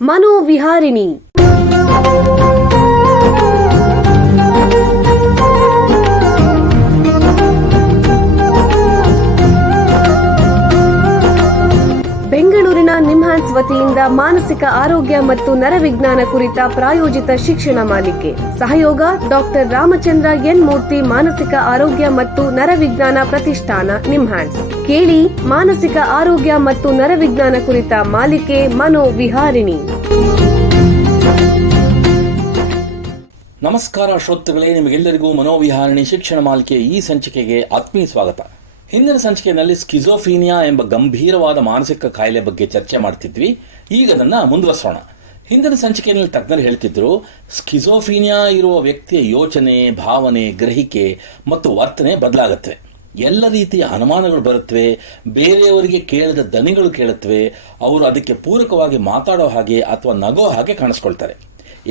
ಮನೋವಿಹಾರಿಣಿ. ಬೆಂಗಳೂರಿನ ನಿಮ್ಹಾನ್ಸ್ ವತಿಯಿಂದ ಮಾನಸಿಕ ಆರೋಗ್ಯ ಮತ್ತು ನರವಿಜ್ಞಾನ ಕುರಿತ ಪ್ರಾಯೋಜಿತ ಶಿಕ್ಷಣ ಮಾಲಿಕೆ. ಸಹಯೋಗ ಡಾಕ್ಟರ್ ರಾಮಚಂದ್ರ ಎನ್ ಮೂರ್ತಿ, ಮಾನಸಿಕ ಆರೋಗ್ಯ ಮತ್ತು ನರವಿಜ್ಞಾನ ಪ್ರತಿಷ್ಠಾನ, ನಿಮ್ಹಾನ್ಸ್. ಕೇಳಿ ಮಾನಸಿಕ ಆರೋಗ್ಯ ಮತ್ತು ನರವಿಜ್ಞಾನ ಕುರಿತ ಮಾಲಿಕೆ ಮನೋವಿಹಾರಿಣಿ. ನಮಸ್ಕಾರ ಶ್ರೋತೃಗಳೇ, ನಿಮಗೆಲ್ಲರಿಗೂ ಮನೋವಿಹಾರಿಣಿ ಶಿಕ್ಷಣ ಮಾಲಿಕೆ ಈ ಸಂಚಿಕೆಗೆ ಆತ್ಮೀಯ ಸ್ವಾಗತ. ಹಿಂದಿನ ಸಂಚಿಕೆಯಲ್ಲಿ ಸ್ಕಿಜೋಫ್ರೀನಿಯಾ ಎಂಬ ಗಂಭೀರವಾದ ಮಾನಸಿಕ ಕಾಯಿಲೆ ಬಗ್ಗೆ ಚರ್ಚೆ ಮಾಡ್ತಿದ್ವಿ. ಈಗ ಅದನ್ನು ಮುಂದುವರಿಸೋಣ. ಹಿಂದಿನ ಸಂಚಿಕೆಯಲ್ಲಿ ತಜ್ಞರು ಹೇಳ್ತಿದ್ರು, ಸ್ಕಿಜೋಫ್ರೀನಿಯಾ ಇರುವ ವ್ಯಕ್ತಿಯ ಯೋಚನೆ, ಭಾವನೆ, ಗ್ರಹಿಕೆ ಮತ್ತು ವರ್ತನೆ ಬದಲಾಗುತ್ತವೆ. ಎಲ್ಲ ರೀತಿಯ ಅನುಮಾನಗಳು ಬರುತ್ತವೆ, ಬೇರೆಯವರಿಗೆ ಕೇಳದ ದನಿಗಳು ಕೇಳುತ್ತವೆ, ಅವರು ಅದಕ್ಕೆ ಪೂರಕವಾಗಿ ಮಾತಾಡೋ ಹಾಗೆ ಅಥವಾ ನಗೋ ಹಾಗೆ ಕಾಣಿಸ್ಕೊಳ್ತಾರೆ.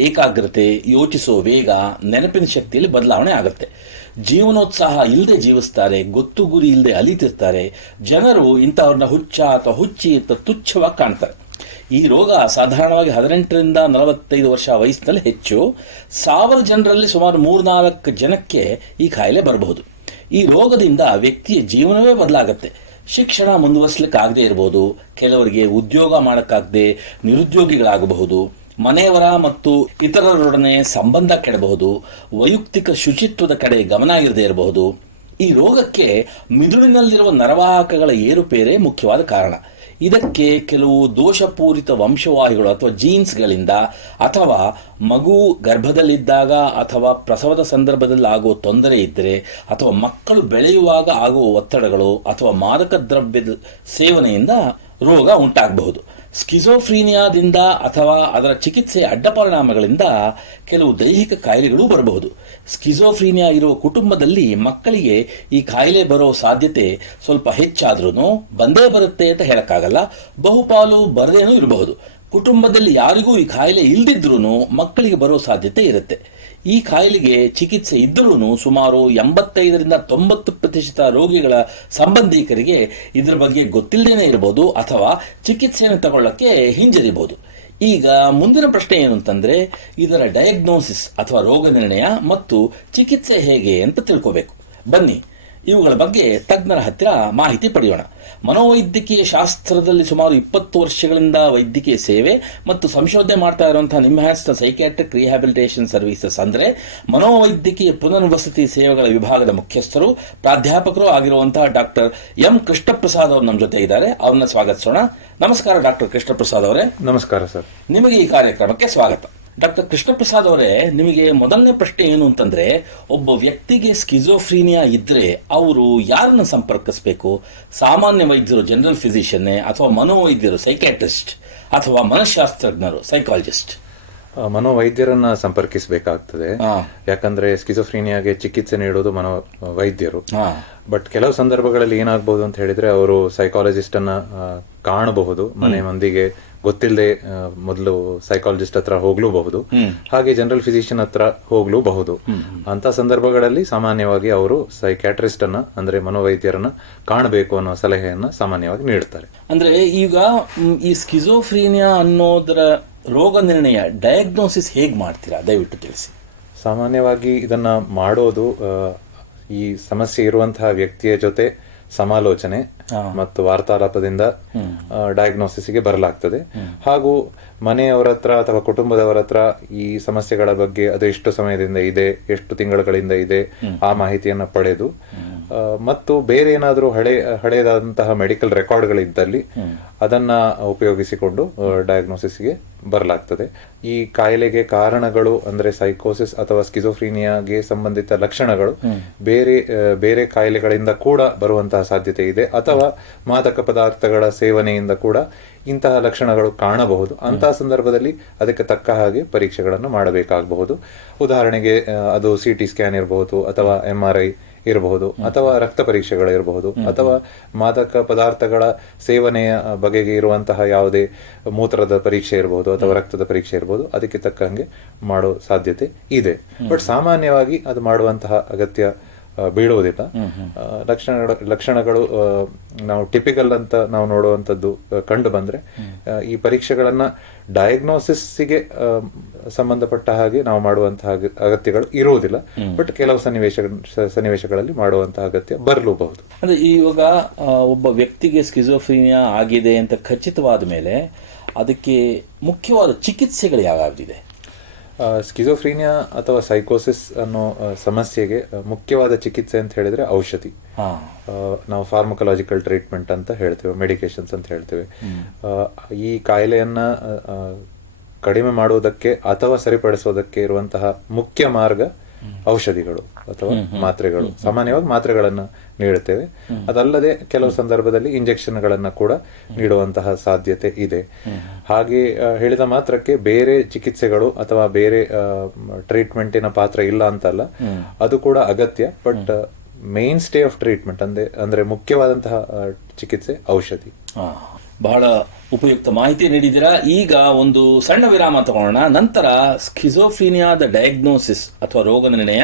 ಏಕಾಗ್ರತೆ, ಯೋಚಿಸೋ ವೇಗ, ನೆನಪಿನ ಶಕ್ತಿಯಲ್ಲಿ ಬದಲಾವಣೆ ಆಗುತ್ತೆ. ಜೀವನೋತ್ಸಾಹ ಇಲ್ಲದೆ ಜೀವಿಸ್ತಾರೆ, ಗೊತ್ತು ಗುರಿ ಇಲ್ಲದೆ ಅಲಿತಿರ್ತಾರೆ. ಜನರು ಇಂಥವ್ರನ್ನ ಹುಚ್ಚ ಅಥವಾ ಹುಚ್ಚಿ ಅಂತ ತುಚ್ಛವಾಗಿ ಕಾಣ್ತಾರೆ. ಈ ರೋಗ ಸಾಧಾರಣವಾಗಿ 18ರಿಂದ 45 ವರ್ಷ ವಯಸ್ಸಿನಲ್ಲಿ ಹೆಚ್ಚು. 1000 ಜನರಲ್ಲಿ ಸುಮಾರು 3-4 ಜನಕ್ಕೆ ಈ ಕಾಯಿಲೆ ಬರಬಹುದು. ಈ ರೋಗದಿಂದ ವ್ಯಕ್ತಿಯ ಜೀವನವೇ ಬದಲಾಗುತ್ತೆ. ಶಿಕ್ಷಣ ಮುಂದುವರಿಸಲಿಕ್ಕೆ ಆಗದೆ ಇರಬಹುದು, ಕೆಲವರಿಗೆ ಉದ್ಯೋಗ ಮಾಡೋಕ್ಕಾಗದೆ ನಿರುದ್ಯೋಗಿಗಳಾಗಬಹುದು, ಮನೆಯವರ ಮತ್ತು ಇತರರೊಡನೆ ಸಂಬಂಧ ಕೆಡಬಹುದು, ವೈಯಕ್ತಿಕ ಶುಚಿತ್ವದ ಕಡೆ ಗಮನ ಇರದೇ ಇರಬಹುದು. ಈ ರೋಗಕ್ಕೆ ಮಿದುಳಿನಲ್ಲಿರುವ ನರವಾಹಕಗಳ ಏರುಪೇರೇ ಮುಖ್ಯವಾದ ಕಾರಣ. ಇದಕ್ಕೆ ಕೆಲವು ದೋಷಪೂರಿತ ವಂಶವಾಹಿಗಳು ಅಥವಾ ಜೀನ್ಸ್ಗಳಿಂದ, ಅಥವಾ ಮಗು ಗರ್ಭದಲ್ಲಿದ್ದಾಗ ಅಥವಾ ಪ್ರಸವದ ಸಂದರ್ಭದಲ್ಲಿ ಆಗುವ ತೊಂದರೆ ಇದ್ದರೆ, ಅಥವಾ ಮಕ್ಕಳು ಬೆಳೆಯುವಾಗ ಆಗುವ ಒತ್ತಡಗಳು ಅಥವಾ ಮಾದಕ ದ್ರವ್ಯದ ಸೇವನೆಯಿಂದ ರೋಗ ಉಂಟಾಗಬಹುದು. ಸ್ಕಿಜೋಫ್ರೀನಿಯಾದಿಂದ ಅಥವಾ ಅದರ ಚಿಕಿತ್ಸೆಯ ಅಡ್ಡಪರಿಣಾಮಗಳಿಂದ ಕೆಲವು ದೈಹಿಕ ಕಾಯಿಲೆಗಳು ಬರಬಹುದು. ಸ್ಕಿಜೋಫ್ರೀನಿಯಾ ಇರುವ ಕುಟುಂಬದಲ್ಲಿ ಮಕ್ಕಳಿಗೆ ಈ ಕಾಯಿಲೆ ಬರೋ ಸಾಧ್ಯತೆ ಸ್ವಲ್ಪ ಹೆಚ್ಚಾದ್ರೂ ಬಂದೇ ಬರುತ್ತೆ ಅಂತ ಹೇಳಕ್ಕಾಗಲ್ಲ. ಬಹುಪಾಲು ಬರದೇನೂ ಇರಬಹುದು. ಕುಟುಂಬದಲ್ಲಿ ಯಾರಿಗೂ ಈ ಕಾಯಿಲೆ ಇಲ್ದಿದ್ರೂ ಮಕ್ಕಳಿಗೆ ಬರೋ ಸಾಧ್ಯತೆ ಇರುತ್ತೆ. ಈ ಕಾಯಿಲೆಗೆ ಚಿಕಿತ್ಸೆ ಇದ್ದರೂ ಸುಮಾರು 85ರಿಂದ 90% ರೋಗಿಗಳ ಸಂಬಂಧಿಕರಿಗೆ ಇದರ ಬಗ್ಗೆ ಗೊತ್ತಿಲ್ಲದೇನೆ ಇರಬಹುದು ಅಥವಾ ಚಿಕಿತ್ಸೆಯನ್ನು ತಗೊಳ್ಳಕ್ಕೆ ಹಿಂಜರಿಬಹುದು. ಈಗ ಮುಂದಿನ ಪ್ರಶ್ನೆ ಏನು ಅಂತಂದ್ರೆ, ಇದರ ಡಯಾಗ್ನೋಸಿಸ್ ಅಥವಾ ರೋಗ ನಿರ್ಣಯ ಮತ್ತು ಚಿಕಿತ್ಸೆ ಹೇಗೆ ಅಂತ ತಿಳ್ಕೋಬೇಕು. ಬನ್ನಿ, ಇವುಗಳ ಬಗ್ಗೆ ತಜ್ಞರ ಹತ್ತಿರ ಮಾಹಿತಿ ಪಡೆಯೋಣ. ಮನೋವೈದ್ಯಕೀಯ ಶಾಸ್ತ್ರದಲ್ಲಿ ಸುಮಾರು 20 ವರ್ಷಗಳಿಂದ ವೈದ್ಯಕೀಯ ಸೇವೆ ಮತ್ತು ಸಂಶೋಧನೆ ಮಾಡ್ತಾ ಇರುವಂತಹ ನಿಮ್ಹಾನ್ಸ್ನ ಸೈಕ್ಯಾಟ್ರಿಕ್ ರಿಹ್ಯಾಬಿಲಿಟೇಷನ್ ಸರ್ವಿಸಸ್ ಅಂದರೆ ಮನೋವೈದ್ಯಕೀಯ ಪುನರ್ವಸತಿ ಸೇವೆಗಳ ವಿಭಾಗದ ಮುಖ್ಯಸ್ಥರು, ಪ್ರಾಧ್ಯಾಪಕರು ಆಗಿರುವಂತಹ ಡಾಕ್ಟರ್ ಎಂ ಕೃಷ್ಣಪ್ರಸಾದ್ ಅವರು ನಮ್ಮ ಜೊತೆ ಇದ್ದಾರೆ. ಅವ್ರನ್ನ ಸ್ವಾಗತಿಸೋಣ. ನಮಸ್ಕಾರ ಡಾಕ್ಟರ್ ಕೃಷ್ಣಪ್ರಸಾದ್ ಅವರೇ. ನಮಸ್ಕಾರ ಸರ್. ನಿಮಗೆ ಈ ಕಾರ್ಯಕ್ರಮಕ್ಕೆ ಸ್ವಾಗತ. ಡಾಕ್ಟರ್ ಕೃಷ್ಣಪ್ರಸಾದ್ ಅವರೇ, ನಿಮಗೆ ಮೊದಲನೇ ಪ್ರಶ್ನೆ ಏನು ಅಂತಂದ್ರೆ, ಒಬ್ಬ ವ್ಯಕ್ತಿಗೆ ಸ್ಕಿಜೋಫ್ರೀನಿಯಾ ಇದ್ರೆ ಅವರು ಯಾರನ್ನ ಸಂಪರ್ಕಿಸಬೇಕು? ಸಾಮಾನ್ಯ ವೈದ್ಯರು, ಜನರಲ್ ಫಿಸಿಷಿಯನ್ನೇ, ಅಥವಾ ಮನೋವೈದ್ಯರು, ಸೈಕ್ಯಾಟ್ರಿಸ್ಟ್, ಅಥವಾ ಮನಃಶಾಸ್ತ್ರಜ್ಞರು, ಸೈಕಾಲಜಿಸ್ಟ್? ಮನೋವೈದ್ಯರನ್ನ ಸಂಪರ್ಕಿಸಬೇಕಾಗ್ತದೆ. ಯಾಕಂದ್ರೆ ಸ್ಕಿಜೋಫ್ರೀನಿಯಾಗೆ ಚಿಕಿತ್ಸೆ ನೀಡೋದು ಮನೋವೈದ್ಯರು. ಬಟ್ ಕೆಲವು ಸಂದರ್ಭಗಳಲ್ಲಿ ಏನಾಗಬಹುದು ಅಂತ ಹೇಳಿದ್ರೆ, ಅವರು ಸೈಕಾಲಜಿಸ್ಟ್ ಅನ್ನ ಕಾಣಬಹುದು. ಮನೆ ಮಂದಿಗೆ ಗೊತ್ತಿಲ್ಲದೆ ಮೊದಲು ಸೈಕಾಲಜಿಸ್ಟ್ ಹತ್ರ ಹೋಗ್ಲೂಬಹುದು, ಹಾಗೆ ಜನರಲ್ ಫಿಸಿಷಿಯನ್ ಹತ್ರ ಹೋಗ್ಲೂಬಹುದು. ಅಂತ ಸಂದರ್ಭಗಳಲ್ಲಿ ಸಾಮಾನ್ಯವಾಗಿ ಅವರು ಸೈಕ್ಯಾಟ್ರಿಸ್ಟ್ ಅನ್ನ ಅಂದ್ರೆ ಮನೋವೈದ್ಯರನ್ನ ಕಾಣಬೇಕು ಅನ್ನೋ ಸಲಹೆಯನ್ನ ಸಾಮಾನ್ಯವಾಗಿ ನೀಡುತ್ತಾರೆ. ಅಂದ್ರೆ ಈಗ ಈ ಸ್ಕಿಜೋಫ್ರೀನಿಯಾ ಅನ್ನೋದರ ರೋಗ ನಿರ್ಣಯ, ಡಯಾಗ್ನೋಸಿಸ್ ಹೇಗೆ ಮಾಡ್ತೀರಾ? ದಯವಿಟ್ಟು ತಿಳಿಸಿ. ಸಾಮಾನ್ಯವಾಗಿ ಇದನ್ನ ಮಾಡೋದು ಈ ಸಮಸ್ಯೆ ಇರುವಂತಹ ವ್ಯಕ್ತಿಯ ಜೊತೆ ಸಮಾಲೋಚನೆ ಮತ್ತು ವಾರ್ತಾಲಾಪದಿಂದ ಡಯಾಗ್ನೋಸಿಸ್ಗೆ ಬರಲಾಗ್ತದೆ. ಹಾಗೂ ಮನೆಯವರ ಹತ್ರ ಅಥವಾ ಕುಟುಂಬದವರ ಹತ್ರ ಈ ಸಮಸ್ಯೆಗಳ ಬಗ್ಗೆ ಅದು ಎಷ್ಟು ಸಮಯದಿಂದ ಇದೆ, ಎಷ್ಟು ತಿಂಗಳುಗಳಿಂದ ಇದೆ, ಆ ಮಾಹಿತಿಯನ್ನ ಪಡೆದು ಮತ್ತು ಬೇರೆ ಏನಾದರೂ ಹಳೆಯದಾದಂತಹ ಮೆಡಿಕಲ್ ರೆಕಾರ್ಡ್ಗಳಿದ್ದಲ್ಲಿ ಅದನ್ನ ಉಪಯೋಗಿಸಿಕೊಂಡು ಡಯಾಗ್ನೋಸಿಸ್ಗೆ ಬರಲಾಗ್ತದೆ. ಈ ಕಾಯಿಲೆಗೆ ಕಾರಣಗಳು ಅಂದ್ರೆ ಸೈಕೋಸಿಸ್ ಅಥವಾ ಸ್ಕಿಜೋಫ್ರೀನಿಯಾಗೆ ಸಂಬಂಧಿತ ಲಕ್ಷಣಗಳು ಬೇರೆ ಬೇರೆ ಕಾಯಿಲೆಗಳಿಂದ ಕೂಡ ಬರುವಂತಹ ಸಾಧ್ಯತೆ ಇದೆ, ಅಥವಾ ಮಾದಕ ಪದಾರ್ಥಗಳ ಸೇವನೆಯಿಂದ ಕೂಡ ಇಂತಹ ಲಕ್ಷಣಗಳು ಕಾಣಬಹುದು. ಅಂತಹ ಸಂದರ್ಭದಲ್ಲಿ ಅದಕ್ಕೆ ತಕ್ಕ ಹಾಗೆ ಪರೀಕ್ಷೆಗಳನ್ನು ಮಾಡಬೇಕಾಗಬಹುದು. ಉದಾಹರಣೆಗೆ ಅದು CT ಸ್ಕ್ಯಾನ್ ಇರಬಹುದು, ಅಥವಾ MRI ಇರಬಹುದು, ಅಥವಾ ರಕ್ತ ಪರೀಕ್ಷೆಗಳಿರಬಹುದು, ಅಥವಾ ಮಾದಕ ಪದಾರ್ಥಗಳ ಸೇವನೆಯ ಬಗೆಗೆ ಇರುವಂತಹ ಯಾವುದೇ ಮೂತ್ರದ ಪರೀಕ್ಷೆ ಇರಬಹುದು ಅಥವಾ ರಕ್ತದ ಪರೀಕ್ಷೆ ಇರಬಹುದು. ಅದಕ್ಕೆ ತಕ್ಕಂಗೆ ಮಾಡೋ ಸಾಧ್ಯತೆ ಇದೆ. ಬಟ್ ಸಾಮಾನ್ಯವಾಗಿ ಅದು ಮಾಡುವಂತಹ ಅಗತ್ಯ ಬೀಳುವುದಿಲ್ಲ. ಲಕ್ಷಣಗಳು ನಾವು ಟಿಪಿಕಲ್ ಅಂತ ನಾವು ನೋಡುವಂಥದ್ದು ಕಂಡು ಬಂದ್ರೆ ಈ ಪರೀಕ್ಷೆಗಳನ್ನ ಡಯಾಗ್ನೋಸಿಸ್ಗೆ ಸಂಬಂಧಪಟ್ಟ ಹಾಗೆ ನಾವು ಮಾಡುವಂತಹ ಅಗತ್ಯಗಳು ಇರುವುದಿಲ್ಲ. ಬಟ್ ಕೆಲವು ಸನ್ನಿವೇಶಗಳಲ್ಲಿ ಮಾಡುವಂತಹ ಅಗತ್ಯ ಬರಲೂಬಹುದು. ಅಂದ್ರೆ ಇವಾಗ ಒಬ್ಬ ವ್ಯಕ್ತಿಗೆ ಸ್ಕಿಜೋಫ್ರೀನಿಯಾ ಆಗಿದೆ ಅಂತ ಖಚಿತವಾದ ಮೇಲೆ ಅದಕ್ಕೆ ಮುಖ್ಯವಾದ ಚಿಕಿತ್ಸೆಗಳು ಯಾವ್ಯಾವ್ದಿದೆ? ಸ್ಕಿಜೋಫ್ರೀನಿಯಾ ಅಥವಾ ಸೈಕೋಸಿಸ್ ಅನ್ನೋ ಸಮಸ್ಯೆಗೆ ಮುಖ್ಯವಾದ ಚಿಕಿತ್ಸೆ ಅಂತ ಹೇಳಿದ್ರೆ ಔಷಧಿ. ನಾವು ಫಾರ್ಮಕೊಲಾಜಿಕಲ್ ಟ್ರೀಟ್ಮೆಂಟ್ ಅಂತ ಹೇಳ್ತೇವೆ, ಮೆಡಿಕೇಶನ್ಸ್ ಅಂತ ಹೇಳ್ತೇವೆ. ಈ ಕಾಯಿಲೆಯನ್ನ ಕಡಿಮೆ ಮಾಡುವುದಕ್ಕೆ ಅಥವಾ ಸರಿಪಡಿಸೋದಕ್ಕೆ ಇರುವಂತಹ ಮುಖ್ಯ ಮಾರ್ಗ ಔಷಧಿಗಳು ಅಥವಾ ಮಾತ್ರೆಗಳು. ಸಾಮಾನ್ಯವಾಗಿ ಮಾತ್ರೆಗಳನ್ನ ನೀಡುತ್ತೇವೆ. ಅದಲ್ಲದೆ ಕೆಲವು ಸಂದರ್ಭದಲ್ಲಿ ಇಂಜೆಕ್ಷನ್ಗಳನ್ನ ಕೂಡ ನೀಡುವಂತಹ ಸಾಧ್ಯತೆ ಇದೆ. ಹಾಗೆ ಹೇಳಿದ ಮಾತ್ರಕ್ಕೆ ಬೇರೆ ಚಿಕಿತ್ಸೆಗಳು ಅಥವಾ ಬೇರೆ ಟ್ರೀಟ್ಮೆಂಟಿನ ಪಾತ್ರ ಇಲ್ಲ ಅಂತಲ್ಲ, ಅದು ಕೂಡ ಅಗತ್ಯ. But main stay of treatment ಅಂದ್ರೆ ಮುಖ್ಯವಾದಂತಹ ಚಿಕಿತ್ಸೆ ಔಷಧಿ. ಬಹಳ ಉಪಯುಕ್ತ ಮಾಹಿತಿ ನೀಡಿದ್ದೀರಾ. ಈಗ ಒಂದು ಸಣ್ಣ ವಿರಾಮ ತಗೊಳ್ಳೋಣ. ನಂತರ ಸ್ಕಿಜೋಫ್ರೀನಿಯಾದ ಡಯಾಗ್ನೋಸಿಸ್ ಅಥವಾ ರೋಗ ನಿರ್ಣಯ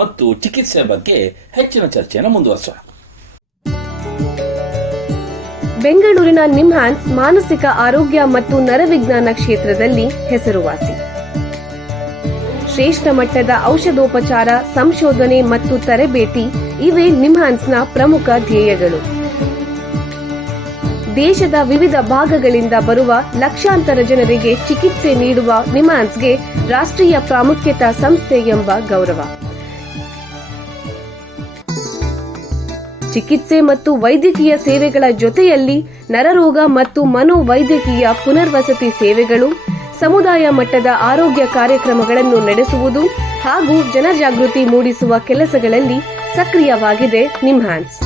ಮತ್ತು ಚಿಕಿತ್ಸೆ ಬಗ್ಗೆ ಹೆಚ್ಚಿನ ಚರ್ಚೆಯನ್ನು ಮುಂದುವರಿಸೋಣ. ಬೆಂಗಳೂರಿನ ನಿಮ್ಹಾನ್ಸ್ ಮಾನಸಿಕ ಆರೋಗ್ಯ ಮತ್ತು ನರವಿಜ್ಞಾನ ಕ್ಷೇತ್ರದಲ್ಲಿ ಹೆಸರುವಾಸಿ. ಶ್ರೇಷ್ಠ ಮಟ್ಟದ ಔಷಧೋಪಚಾರ, ಸಂಶೋಧನೆ ಮತ್ತು ತರಬೇತಿ ಇವೇ ನಿಮ್ಹಾನ್ಸ್ನ ಪ್ರಮುಖ ಧ್ಯೇಯಗಳು. ದೇಶದ ವಿವಿಧ ಭಾಗಗಳಿಂದ ಬರುವ ಲಕ್ಷಾಂತರ ಜನರಿಗೆ ಚಿಕಿತ್ಸೆ ನೀಡುವ ನಿಮ್ಹಾನ್ಸ್ಗೆ ರಾಷ್ಟ್ರೀಯ ಪ್ರಾಮುಖ್ಯತಾ ಸಂಸ್ಥೆ ಎಂಬ ಗೌರವ. ಚಿಕಿತ್ಸೆ ಮತ್ತು ವೈದ್ಯಕೀಯ ಸೇವೆಗಳ ಜೊತೆಯಲ್ಲಿ ನರರೋಗ ಮತ್ತು ಮನೋವೈದ್ಯಕೀಯ ಪುನರ್ವಸತಿ ಸೇವೆಗಳು, ಸಮುದಾಯ ಮಟ್ಟದ ಆರೋಗ್ಯ ಕಾರ್ಯಕ್ರಮಗಳನ್ನು ನಡೆಸುವುದು ಹಾಗೂ ಜನಜಾಗೃತಿ ಮೂಡಿಸುವ ಕೆಲಸಗಳಲ್ಲಿ ಸಕ್ರಿಯವಾಗಿದೆ ನಿಮ್ಹಾನ್ಸ್.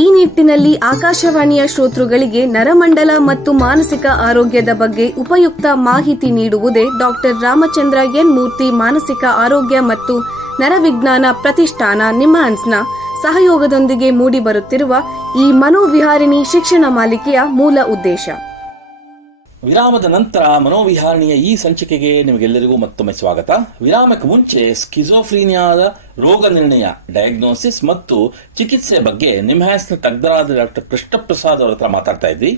ಈ ನಿಟ್ಟಿನಲ್ಲಿ ಆಕಾಶವಾಣಿಯ ಶ್ರೋತೃಗಳಿಗೆ ನರಮಂಡಲ ಮತ್ತು ಮಾನಸಿಕ ಆರೋಗ್ಯದ ಬಗ್ಗೆ ಉಪಯುಕ್ತ ಮಾಹಿತಿ ನೀಡುವುದೇ ಡಾಕ್ಟರ್ ರಾಮಚಂದ್ರ ಎನ್ ಮೂರ್ತಿ ಮಾನಸಿಕ ಆರೋಗ್ಯ ಮತ್ತು ನರವಿಜ್ಞಾನ ಪ್ರತಿಷ್ಠಾನ ನಿಮ್ಹಾನ್ಸ್ನ ಸಹಯೋಗದೊಂದಿಗೆ ಮೂಡಿಬರುತ್ತಿರುವ ಈ ಮನೋವಿಹಾರಿಣಿ ಶಿಕ್ಷಣ ಮಾಲಿಕೆಯ ಮೂಲ ಉದ್ದೇಶ. ವಿರಾಮದ ನಂತರ ಮನೋವಿಹಾರಣಿಯ ಈ ಸಂಚಿಕೆಗೆ ನಿಮಗೆಲ್ಲರಿಗೂ ಮತ್ತೊಮ್ಮೆ ಸ್ವಾಗತ. ವಿರಾಮಕ್ಕೆ ಮುಂಚೆ ಸ್ಕಿಜೋಫ್ರೀನಿಯಾದ ರೋಗ ನಿರ್ಣಯ, ಡಯಾಗ್ನೋಸಿಸ್ ಮತ್ತು ಚಿಕಿತ್ಸೆ ಬಗ್ಗೆ ನಿಮ್ಹಾನ್ಸ್ನ ತಜ್ಞರಾದ ಡಾಕ್ಟರ್ ಕೃಷ್ಣ ಪ್ರಸಾದ್ ಅವರ ಹತ್ರ ಮಾತಾಡ್ತಾ ಇದ್ವಿ.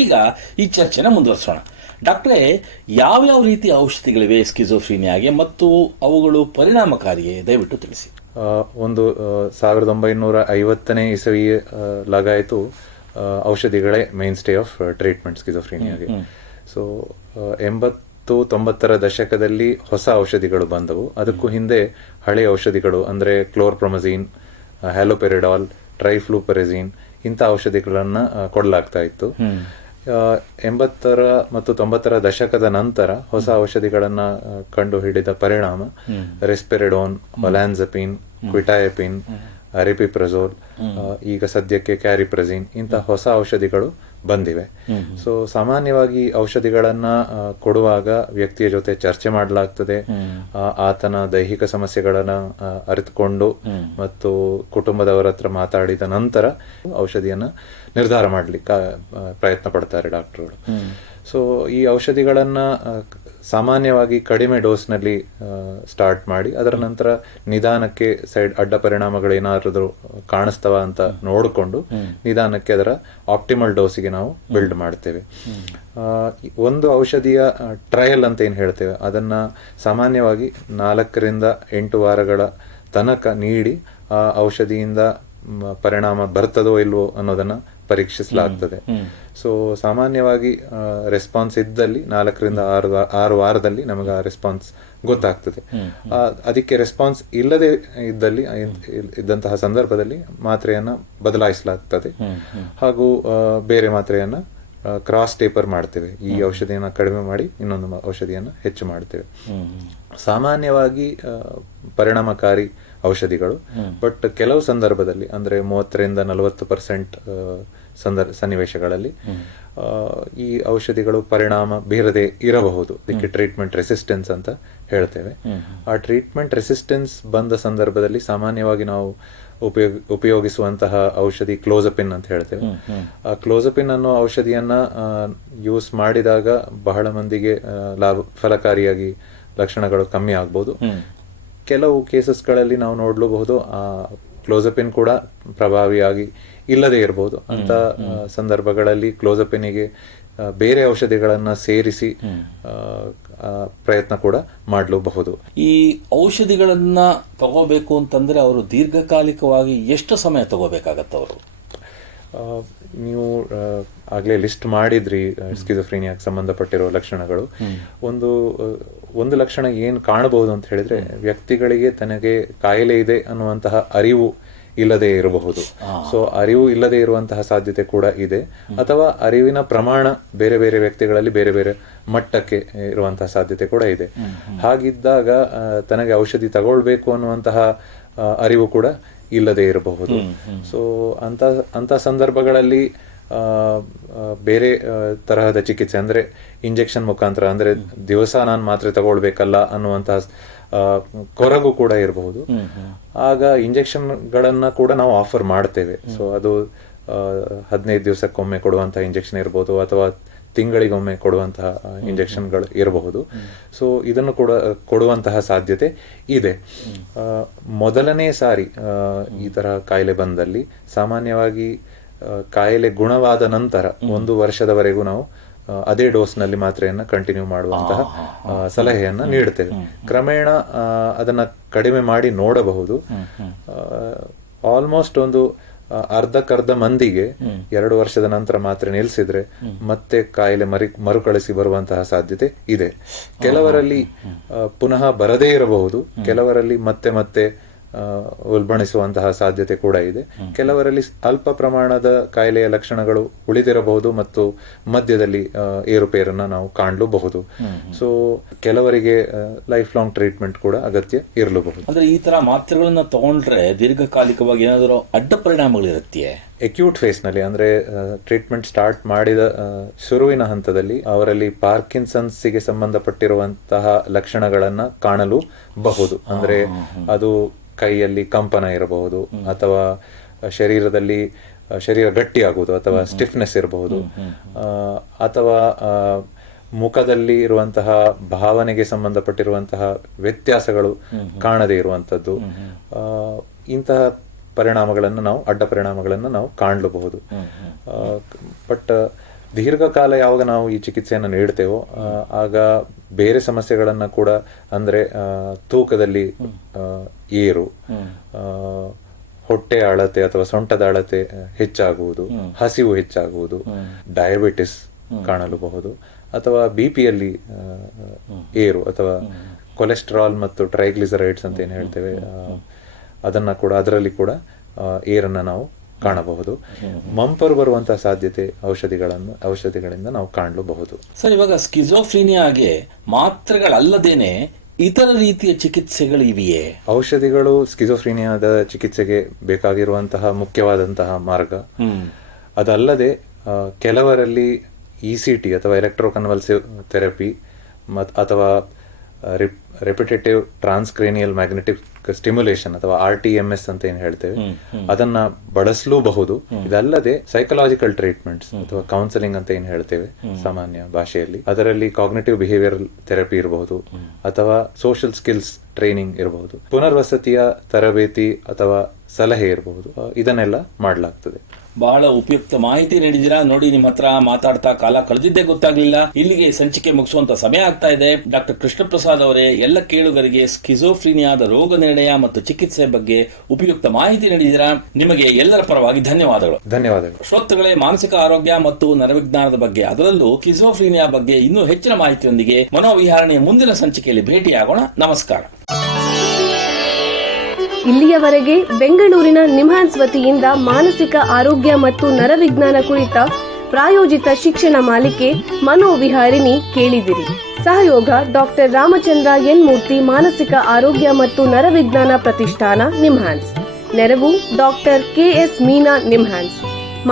ಈಗ ಈ ಚರ್ಚೆನ ಮುಂದುವರಿಸೋಣ. ಡಾಕ್ಟ್ರೇ, ಯಾವ್ಯಾವ ರೀತಿಯ ಔಷಧಿಗಳಿವೆ ಸ್ಕಿಜೋಫ್ರೀನಿಯಾಗೆ ಮತ್ತು ಅವುಗಳು ಪರಿಣಾಮಕಾರಿಯೇ? ದಯವಿಟ್ಟು ತಿಳಿಸಿ. 1950ನೇ ಇಸವಿ ಲಗಾಯಿತು ಔಷಧಿಗಳೇ ಮೇನ್ ಸ್ಟೇ ಆಫ್ ಟ್ರೀಟ್ಮೆಂಟ್ ಸ್ಕಿಜೋಫ್ರೀನಿಯಾಗೆ. ಸೊ 80-90ರ ದಶಕದಲ್ಲಿ ಹೊಸ ಔಷಧಿಗಳು ಬಂದವು. ಅದಕ್ಕೂ ಹಿಂದೆ ಹಳೆಯ ಔಷಧಿಗಳು ಅಂದ್ರೆ ಕ್ಲೋರ್ಪ್ರೊಮಝಿನ್, ಹ್ಯಾಲೋಪೆರಿಡಾಲ್, ಟ್ರೈಫ್ಲೂಪರೆಝಿನ್ ಇಂಥ ಔಷಧಿಗಳನ್ನ ಕೊಡಲಾಗ್ತಾ ಇತ್ತು. 80ರ ಮತ್ತು 90ರ ದಶಕದ ನಂತರ ಹೊಸ ಔಷಧಿಗಳನ್ನ ಕಂಡು ಹಿಡಿದ ಪರಿಣಾಮ ರೆಸ್ಪೆರಿಡೋನ್, ಒಲಾನ್ಜಪಿನ್, ಕ್ವಿಟಾಯಪಿನ್, ಅರಿಪಿಪ್ರಜೋಲ್, ಈಗ ಸದ್ಯಕ್ಕೆ ಕ್ಯಾರಿಪ್ರಜಿನ್ ಇಂಥ ಹೊಸ ಔಷಧಿಗಳು ಬಂದಿವೆ. ಸೊ ಸಾಮಾನ್ಯವಾಗಿ ಔಷಧಿಗಳನ್ನ ಕೊಡುವಾಗ ವ್ಯಕ್ತಿಯ ಜೊತೆ ಚರ್ಚೆ ಮಾಡಲಾಗ್ತದೆ. ಆತನ ದೈಹಿಕ ಸಮಸ್ಯೆಗಳನ್ನ ಅರಿತುಕೊಂಡು ಮತ್ತು ಕುಟುಂಬದವರ ಹತ್ರ ಮಾತಾಡಿದ ನಂತರ ಔಷಧಿಯನ್ನ ನಿರ್ಧಾರ ಮಾಡ್ಲಿಕ್ಕೆ ಪ್ರಯತ್ನ ಪಡ್ತಾರೆ ಡಾಕ್ಟರ್ಗಳು. ಸೊ ಈ ಔಷಧಿಗಳನ್ನ ಸಾಮಾನ್ಯವಾಗಿ ಕಡಿಮೆ ಡೋಸ್ನಲ್ಲಿ ಸ್ಟಾರ್ಟ್ ಮಾಡಿ ಅದರ ನಂತರ ನಿಧಾನಕ್ಕೆ ಅಡ್ಡ ಪರಿಣಾಮಗಳು ಏನಾದರೂ ಕಾಣಿಸ್ತವ ಅಂತ ನೋಡಿಕೊಂಡು ನಿಧಾನಕ್ಕೆ ಅದರ ಆಪ್ಟಿಮಲ್ ಡೋಸಿಗೆ ನಾವು ಬಿಲ್ಡ್ ಮಾಡ್ತೇವೆ. ಒಂದು ಔಷಧಿಯ ಟ್ರಯಲ್ ಅಂತ ಏನ್ ಹೇಳ್ತೇವೆ ಅದನ್ನ ಸಾಮಾನ್ಯವಾಗಿ 4ರಿಂದ 8 ವಾರಗಳ ತನಕ ನೀಡಿ ಆ ಔಷಧಿಯಿಂದ ಪರಿಣಾಮ ಬರ್ತದೋ ಇಲ್ವೋ ಅನ್ನೋದನ್ನ ಪರೀಕ್ಷಿಸಲಾಗ್ತದೆ. ಸೊ ಸಾಮಾನ್ಯವಾಗಿ ರೆಸ್ಪಾನ್ಸ್ ಇದ್ದಲ್ಲಿ 4ರಿಂದ 6 ವಾರದಲ್ಲಿ ನಮಗೆ ಆ ರೆಸ್ಪಾನ್ಸ್ ಗೊತ್ತಾಗ್ತದೆ. ಅದಕ್ಕೆ ರೆಸ್ಪಾನ್ಸ್ ಇಲ್ಲದೆ ಇದ್ದಂತಹ ಸಂದರ್ಭದಲ್ಲಿ ಮಾತ್ರೆಯನ್ನ ಬದಲಾಯಿಸಲಾಗ್ತದೆ ಹಾಗೂ ಬೇರೆ ಮಾತ್ರೆಯನ್ನ ಕ್ರಾಸ್ ಟೇಪರ್ ಮಾಡ್ತೇವೆ. ಈ ಔಷಧಿಯನ್ನ ಕಡಿಮೆ ಮಾಡಿ ಇನ್ನೊಂದು ಔಷಧಿಯನ್ನ ಹೆಚ್ಚು ಮಾಡ್ತೇವೆ. ಸಾಮಾನ್ಯವಾಗಿ ಪರಿಣಾಮಕಾರಿ ಔಷಧಿಗಳು. ಬಟ್ ಕೆಲವು ಸಂದರ್ಭದಲ್ಲಿ ಅಂದ್ರೆ 30ರಿಂದ 40% ಸನ್ನಿವೇಶಗಳಲ್ಲಿ ಈ ಔಷಧಿಗಳು ಪರಿಣಾಮ ಬೀರದೆ ಇರಬಹುದು. ಇದಕ್ಕೆ ಟ್ರೀಟ್ಮೆಂಟ್ ರೆಸಿಸ್ಟೆನ್ಸ್ ಅಂತ ಹೇಳ್ತೇವೆ. ಆ ಟ್ರೀಟ್ಮೆಂಟ್ ರೆಸಿಸ್ಟೆನ್ಸ್ ಬಂದ ಸಂದರ್ಭದಲ್ಲಿ ಸಾಮಾನ್ಯವಾಗಿ ನಾವು ಉಪಯೋಗಿಸುವಂತಹ ಔಷಧಿ ಕ್ಲೋಜಪಿನ್ ಅಂತ ಹೇಳ್ತೇವೆ. ಆ ಕ್ಲೋಜಪಿನ್ ಅನ್ನೋ ಔಷಧಿಯನ್ನ ಯೂಸ್ ಮಾಡಿದಾಗ ಬಹಳ ಮಂದಿಗೆ ಫಲಕಾರಿಯಾಗಿ ಲಕ್ಷಣಗಳು ಕಮ್ಮಿ ಆಗ್ಬಹುದು. ಕೆಲವು ಕೇಸಸ್ಗಳಲ್ಲಿ ನಾವು ನೋಡಲೂಬಹುದು ಕ್ಲೋಸಪಿನ್ ಕೂಡ ಪ್ರಭಾವಿಯಾಗಿ ಇಲ್ಲದೆ ಇರಬಹುದು. ಅಂತ ಸಂದರ್ಭಗಳಲ್ಲಿ ಕ್ಲೋಸಪಿನಿಗೆ ಬೇರೆ ಔಷಧಿಗಳನ್ನ ಸೇರಿಸಿ ಪ್ರಯತ್ನ ಕೂಡ ಮಾಡಲೂಬಹುದು. ಈ ಔಷಧಿಗಳನ್ನ ತಗೋಬೇಕು ಅಂತಂದ್ರೆ ಅವರು ದೀರ್ಘಕಾಲಿಕವಾಗಿ ಎಷ್ಟು ಸಮಯ ತಗೋಬೇಕಾಗತ್ತೆ ಅವರು? ನೀವು ಆಗ್ಲೇ ಲಿಸ್ಟ್ ಮಾಡಿದ್ರಿ ಸ್ಕಿಜೋಫ್ರೀನಿಯಾಗೆ ಸಂಬಂಧಪಟ್ಟಿರೋ ಲಕ್ಷಣಗಳು. ಒಂದು ಲಕ್ಷಣ ಏನ್ ಕಾಣಬಹುದು ಅಂತ ಹೇಳಿದ್ರೆ, ವ್ಯಕ್ತಿಗಳಿಗೆ ತನಗೆ ಕಾಯಿಲೆ ಇದೆ ಅನ್ನುವಂತಹ ಅರಿವು ಇಲ್ಲದೆ ಇರಬಹುದು. ಸೊ ಅರಿವು ಇಲ್ಲದೆ ಇರುವಂತಹ ಸಾಧ್ಯತೆ ಕೂಡ ಇದೆ, ಅಥವಾ ಅರಿವಿನ ಪ್ರಮಾಣ ಬೇರೆ ಬೇರೆ ವ್ಯಕ್ತಿಗಳಲ್ಲಿ ಬೇರೆ ಬೇರೆ ಮಟ್ಟಕ್ಕೆ ಇರುವಂತಹ ಸಾಧ್ಯತೆ ಕೂಡ ಇದೆ. ಹಾಗಿದ್ದಾಗ ತನಗೆ ಔಷಧಿ ತಗೊಳ್ಬೇಕು ಅನ್ನುವಂತಹ ಅರಿವು ಕೂಡ ಇಲ್ಲದೆ ಇರಬಹುದು. ಸೊ ಅಂತ ಸಂದರ್ಭಗಳಲ್ಲಿ ಬೇರೆ ತರಹದ ಚಿಕಿತ್ಸೆ ಅಂದ್ರೆ ಇಂಜೆಕ್ಷನ್ ಮುಖಾಂತರ, ಅಂದ್ರೆ ದಿವಸ ನಾನು ಮಾತ್ರೆ ತಗೊಳ್ಬೇಕಲ್ಲ ಅನ್ನುವಂತಹ ಕೊರಗು ಕೂಡ ಇರಬಹುದು. ಆಗ ಇಂಜೆಕ್ಷನ್ ಗಳನ್ನ ಕೂಡ ನಾವು ಆಫರ್ ಮಾಡ್ತೇವೆ. ಸೊ ಅದು 15 ದಿವಸಕ್ಕೊಮ್ಮೆ ಕೊಡುವಂತಹ ಇಂಜೆಕ್ಷನ್ ಇರಬಹುದು, ಅಥವಾ ತಿಂಗಳಿಗೊಮ್ಮೆ ಕೊಡುವಂತಹ ಇಂಜೆಕ್ಷನ್ಗಳು ಇರಬಹುದು. ಸೊ ಇದನ್ನು ಕೂಡ ಕೊಡುವಂತಹ ಸಾಧ್ಯತೆ ಇದೆ. ಮೊದಲನೇ ಸಾರಿ ಈ ತರ ಕಾಯಿಲೆ ಬಂದಲ್ಲಿ ಸಾಮಾನ್ಯವಾಗಿ ಕಾಯಿಲೆ ಗುಣವಾದ ನಂತರ 1 ವರ್ಷದವರೆಗೂ ನಾವು ಅದೇ ಡೋಸ್ ನಲ್ಲಿ ಮಾತ್ರೆಯನ್ನ ಕಂಟಿನ್ಯೂ ಮಾಡುವಂತಹ ಸಲಹೆಯನ್ನ ನೀಡುತ್ತೇವೆ. ಕ್ರಮೇಣ ಅದನ್ನ ಕಡಿಮೆ ಮಾಡಿ ನೋಡಬಹುದು. ಆಲ್ಮೋಸ್ಟ್ ಒಂದು ಅರ್ಧಕ್ಕರ್ಧ ಮಂದಿಗೆ 2 ವರ್ಷದ ನಂತರ ಮಾತ್ರೆ ನಿಲ್ಲಿಸಿದ್ರೆ ಮತ್ತೆ ಕಾಯಿಲೆ ಮರುಕಳಿಸಿ ಬರುವಂತಹ ಸಾಧ್ಯತೆ ಇದೆ. ಕೆಲವರಲ್ಲಿ ಪುನಃ ಬರದೇ ಇರಬಹುದು, ಕೆಲವರಲ್ಲಿ ಮತ್ತೆ ಮತ್ತೆ ಉಲ್ಬಣಿಸುವಂತಹ ಸಾಧ್ಯತೆ ಕೂಡ ಇದೆ. ಕೆಲವರಲ್ಲಿ ಅಲ್ಪ ಪ್ರಮಾಣದ ಕಾಯಿಲೆಯ ಲಕ್ಷಣಗಳು ಉಳಿದಿರಬಹುದು ಮತ್ತು ಮಧ್ಯದಲ್ಲಿ ಏರುಪೇರನ್ನ ನಾವು ಕಾಣಲೂಬಹುದು. ಸೊ ಕೆಲವರಿಗೆ ಲೈಫ್ ಲಾಂಗ್ ಟ್ರೀಟ್ಮೆಂಟ್ ಕೂಡ ಅಗತ್ಯ ಇರಲೂಬಹುದು. ಅಂದ್ರೆ ಈ ತರ ಮಾತ್ರೆಗಳನ್ನ ತಗೊಂಡ್ರೆ ದೀರ್ಘಕಾಲಿಕವಾಗಿ ಏನಾದರೂ ಅಡ್ಡ ಪರಿಣಾಮಗಳಿರುತ್ತೆ? ಅಕ್ಯೂಟ್ ಫೇಸ್ ನಲ್ಲಿ, ಅಂದ್ರೆ ಟ್ರೀಟ್ಮೆಂಟ್ ಸ್ಟಾರ್ಟ್ ಮಾಡಿದ ಶುರುವಿನ ಹಂತದಲ್ಲಿ ಅವರಲ್ಲಿ ಪಾರ್ಕಿನ್ಸನ್ಸ್ಗೆ ಸಂಬಂಧಪಟ್ಟಿರುವಂತಹ ಲಕ್ಷಣಗಳನ್ನ ಕಾಣಲು ಬಹುದು. ಅಂದ್ರೆ ಅದು ಕೈಯಲ್ಲಿ ಕಂಪನ ಇರಬಹುದು, ಅಥವಾ ಶರೀರ ಗಟ್ಟಿಯಾಗುವುದು, ಅಥವಾ ಸ್ಟಿಫ್ನೆಸ್ ಇರಬಹುದು, ಅಥವಾ ಮುಖದಲ್ಲಿ ಇರುವಂತಹ ಭಾವನೆಗೆ ಸಂಬಂಧಪಟ್ಟಿರುವಂತಹ ವ್ಯತ್ಯಾಸಗಳು ಕಾಣದೇ ಇರುವಂತದ್ದು. ಇಂತಹ ಅಡ್ಡ ಪರಿಣಾಮಗಳನ್ನು ನಾವು ಕಾಣಲೂಬಹುದು. ಬಟ್ ದೀರ್ಘಕಾಲ ಯಾವಾಗ ನಾವು ಈ ಚಿಕಿತ್ಸೆಯನ್ನು ನೀಡ್ತೇವೋ ಆಗ ಬೇರೆ ಸಮಸ್ಯೆಗಳನ್ನ ಕೂಡ, ಅಂದ್ರೆ ತೂಕದಲ್ಲಿ ಏರು, ಹೊಟ್ಟೆ ಅಳತೆ ಅಥವಾ ಸೊಂಟದ ಅಳತೆ ಹೆಚ್ಚಾಗುವುದು, ಹಸಿವು ಹೆಚ್ಚಾಗುವುದು, ಡಯಾಬಿಟಿಸ್ ಕಾಣಲೂಬಹುದು, ಅಥವಾ ಬಿಪಿಯಲ್ಲಿ ಏರು, ಅಥವಾ ಕೊಲೆಸ್ಟ್ರಾಲ್ ಮತ್ತು ಟ್ರೈಗ್ಲಿಸರೈಡ್ಸ್ ಅಂತ ಏನ್ ಹೇಳ್ತೇವೆ ಅದರಲ್ಲಿ ಕೂಡ ಏರನ್ನ ನಾವು ಕಾಣಬಹುದು. ಮಂಪರು ಬರುವಂತಹ ಸಾಧ್ಯತೆ ಔಷಧಿಗಳಿಂದ ನಾವು ಕಾಣಲೂಬಹುದು. ಸರ್, ಇವಾಗ ಸ್ಕಿಜೋಫ್ರೀನಿಯಾಗೆ ಮಾತ್ರೆಗಳಲ್ಲದೇನೆ ಇತರ ರೀತಿಯ ಚಿಕಿತ್ಸೆಗಳು ಇವೆಯೇ? ಔಷಧಿಗಳು ಸ್ಕಿಜೋಫ್ರೀನಿಯಾದ ಚಿಕಿತ್ಸೆಗೆ ಬೇಕಾಗಿರುವಂತಹ ಮುಖ್ಯವಾದಂತಹ ಮಾರ್ಗ. ಅದಲ್ಲದೆ ಕೆಲವರಲ್ಲಿ ECT ಅಥವಾ ಎಲೆಕ್ಟ್ರೋಕನ್ವಲ್ಸಿವ್ ಥೆರಪಿ ಅಥವಾ ರೆಪಿಟೇಟಿವ್ ಟ್ರಾನ್ಸ್ಕ್ರೇನಿಯಲ್ ಮ್ಯಾಗ್ನೆಟಿಕ್ ಸ್ಟಿಮ್ಯುಲೇಷನ್ ಅಥವಾ RTMS ಅಂತ ಏನ್ ಹೇಳ್ತೇವೆ ಅದನ್ನ ಬಳಸಲೂಬಹುದು. ಇದಲ್ಲದೆ ಸೈಕಲಾಜಿಕಲ್ ಟ್ರೀಟ್ಮೆಂಟ್ಸ್ ಅಥವಾ ಕೌನ್ಸಿಲಿಂಗ್ ಅಂತ ಏನ್ ಹೇಳ್ತೇವೆ ಸಾಮಾನ್ಯ ಭಾಷೆಯಲ್ಲಿ, ಅದರಲ್ಲಿ ಕಾಗ್ನಿಟಿವ್ ಬಿಹೇವಿಯರಲ್ ಥೆರಪಿ ಇರಬಹುದು, ಅಥವಾ ಸೋಷಿಯಲ್ ಸ್ಕಿಲ್ಸ್ ಟ್ರೈನಿಂಗ್ ಇರಬಹುದು, ಪುನರ್ವಸತಿಯ ತರಬೇತಿ ಅಥವಾ ಸಲಹೆ ಇರಬಹುದು. ಇದನ್ನೆಲ್ಲ ಮಾಡಲಾಗ್ತದೆ. ಬಹಳ ಉಪಯುಕ್ತ ಮಾಹಿತಿ ನೀಡಿದಿರಾ. ನೋಡಿ, ನಿಮ್ಮ ಹತ್ರ ಮಾತಾಡ್ತಾ ಕಾಲ ಕಳೆದಿದ್ದೇ ಗೊತ್ತಾಗ್ಲಿಲ್ಲ. ಇಲ್ಲಿಗೆ ಸಂಚಿಕೆ ಮುಗಿಸುವಂತ ಸಮಯ ಆಗ್ತಾ ಇದೆ. ಡಾಕ್ಟರ್ ಕೃಷ್ಣ ಪ್ರಸಾದ್ ಅವರೇ, ಎಲ್ಲ ಕೇಳುಗರಿಗೆ ಸ್ಕಿಜೋಫ್ರೀನಿಯಾದ ರೋಗ ನಿರ್ಣಯ ಮತ್ತು ಚಿಕಿತ್ಸೆ ಬಗ್ಗೆ ಉಪಯುಕ್ತ ಮಾಹಿತಿ ನೀಡಿದಿರಾ. ನಿಮಗೆ ಎಲ್ಲರ ಪರವಾಗಿ ಧನ್ಯವಾದಗಳು. ಶ್ರೋತೃಗಳೇ, ಮಾನಸಿಕ ಆರೋಗ್ಯ ಮತ್ತು ನರವಿಜ್ಞಾನದ ಬಗ್ಗೆ, ಅದರಲ್ಲೂ ಸ್ಕಿಜೋಫ್ರೀನಿಯಾ ಬಗ್ಗೆ ಇನ್ನೂ ಹೆಚ್ಚಿನ ಮಾಹಿತಿಯೊಂದಿಗೆ ಮನೋವಿಹಾರಣೆಯ ಮುಂದಿನ ಸಂಚಿಕೆಯಲ್ಲಿ ಭೇಟಿಯಾಗೋಣ. ನಮಸ್ಕಾರ. ಇಲ್ಲಿಯವರೆಗೆ ಬೆಂಗಳೂರಿನ ನಿಮ್ಹಾನ್ಸ್ ವತಿಯಿಂದ ಮಾನಸಿಕ ಆರೋಗ್ಯ ಮತ್ತು ನರವಿಜ್ಞಾನ ಕುರಿತ ಪ್ರಾಯೋಜಿತ ಶಿಕ್ಷಣ ಮಾಲಿಕೆ ಮನೋವಿಹಾರಿಣಿ ಕೇಳಿದಿರಿ. ಸಹಯೋಗ ಡಾಕ್ಟರ್ ರಾಮಚಂದ್ರ ಎನ್ ಮೂರ್ತಿ, ಮಾನಸಿಕ ಆರೋಗ್ಯ ಮತ್ತು ನರವಿಜ್ಞಾನ ಪ್ರತಿಷ್ಠಾನ, ನಿಮ್ಹಾನ್ಸ್. ನೆರವು ಡಾಕ್ಟರ್ KS ಮೀನಾ, ನಿಮ್ಹಾನ್ಸ್.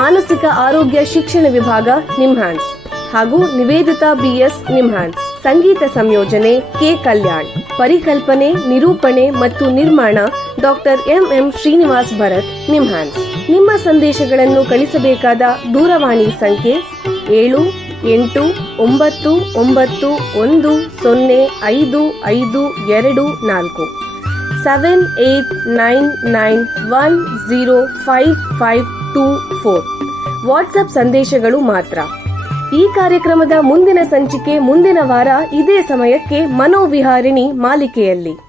ಮಾನಸಿಕ ಆರೋಗ್ಯ ಶಿಕ್ಷಣ ವಿಭಾಗ, ನಿಮ್ಹಾನ್ಸ್. ಹಾಗೂ ನಿವೇದಿತಾ BS, ನಿಮ್ಹಾನ್ಸ್. ಸಂಗೀತ ಸಂಯೋಜನೆ ಕೆ. ಕಲ್ಯಾಣ್. ಪರಿಕಲ್ಪನೆ, ನಿರೂಪಣೆ ಮತ್ತು ನಿರ್ಮಾಣ ಡಾಕ್ಟರ್ MM ಶ್ರೀನಿವಾಸ್ ಭರತ್, ನಿಮ್ಹಾನ್ಸ್. ನಿಮ್ಮ ಸಂದೇಶಗಳನ್ನು ಕಳಿಸಬೇಕಾದ ದೂರವಾಣಿ ಸಂಖ್ಯೆ 7899105524. 7899105524. ವಾಟ್ಸ್ಆಪ್ ಸಂದೇಶಗಳು ಮಾತ್ರ. ಈ ಕಾರ್ಯಕ್ರಮದ ಮುಂದಿನ ಸಂಚಿಕೆ ಮುಂದಿನ ವಾರ ಇದೇ ಸಮಯಕ್ಕೆ ಮನೋವಿಹಾರಿಣಿ ಮಾಲಿಕೆಯಲ್ಲಿ.